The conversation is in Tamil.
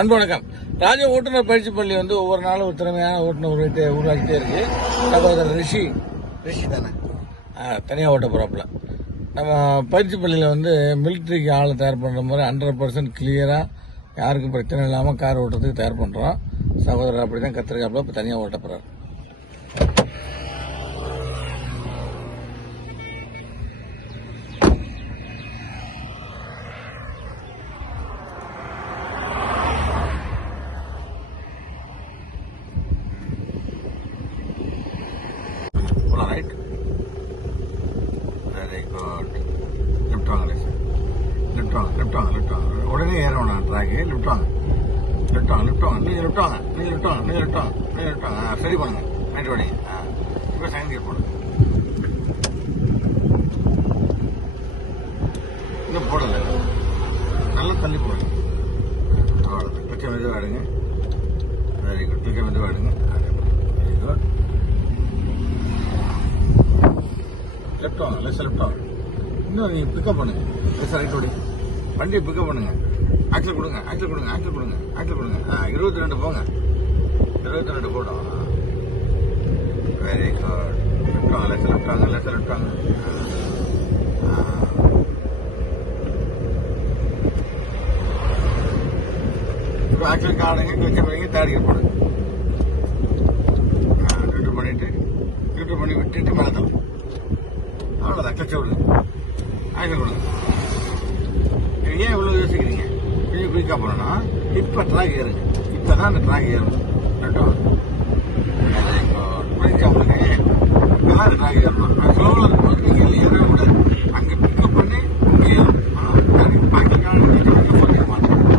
அன்பு வணக்கம். ராஜ ஓட்டுநர் பயிற்சி பள்ளி வந்து ஒவ்வொரு நாளும் ஒரு திறமையான ஓட்டுநர் உருவாக்கிட்டே இருக்கு. சகோதரர் ரிஷி தானே தனியாக ஓட்ட போறாப்புல. நம்ம பயிற்சி பள்ளியில் வந்து மிலிட்ரிக்கு ஆளை தயார் பண்ணுற மாதிரி 100% கிளியராக யாருக்கும் பிரச்சனை இல்லாமல் கார் ஓட்டுறதுக்கு தயார் பண்ணுறோம். சகோதரர் அப்படி தான் கத்திரிக்காப்புல இப்போ தனியாக ஓட்ட போகிறார். Right, very good. லெஃப்ட் வாங்க, லெஃப்ட் வாங்க. உடனே ஏறணும் ட்ராக்கு. லெஃப்ட் வாங்க. நீங்கள் லெஃப்ட் வாங்க. சரி பண்ணுங்க. ரைட் வாடிங்க. இப்போ செகண்ட் கியர் போடுங்க. இன்னும் போடலை, நல்லா தள்ளி போடுங்க. அவ்வளோதான். கொஞ்சம் மெதுவாக எடுங்க. Very good. கொஞ்சம் மெதுவாக எடுங்க. Very good. லெஃப்ட் வாங்க. இன்னும் நீங்கள் பிக்கப் பண்ணுங்க. ரைட் ஓடி வண்டியை பிக்கப் பண்ணுங்க. ஆக்சில் கொடுங்க. 22 போங்க. 22 போடும். Very good. லெஃப்ட் வாங்க. இப்போ ஆக்சில் காடுங்க. கொஞ்சம் பண்ணி தேர்ட் போடுங்க. ட்ரிட்டு பண்ணி விட்டுட்டு மேலே தரும். அவ்வளோதான். கிளச்ச விடுங்க. ஆக்சில் கொடுங்க. ஏன் இவ்வளோ யோசிக்கிறீங்க? கொஞ்சம் குயிக்காக போனோம்னா இப்போ ட்ராக் ஏறுங்க. இப்போ தான் அந்த ட்ராக் ஏறணும். புரிஞ்சா உங்களுக்கு? இப்போ தான் அந்த ட்ராக் ஏறணும். ஸ்லோவில் இருக்கும்போது நீங்கள் ஏறவே கூடாது. அங்கே பிக்கப் பண்ணி இங்கே ஏறும். பாக்கி காலம் பண்ணிக்க மாட்டோம்.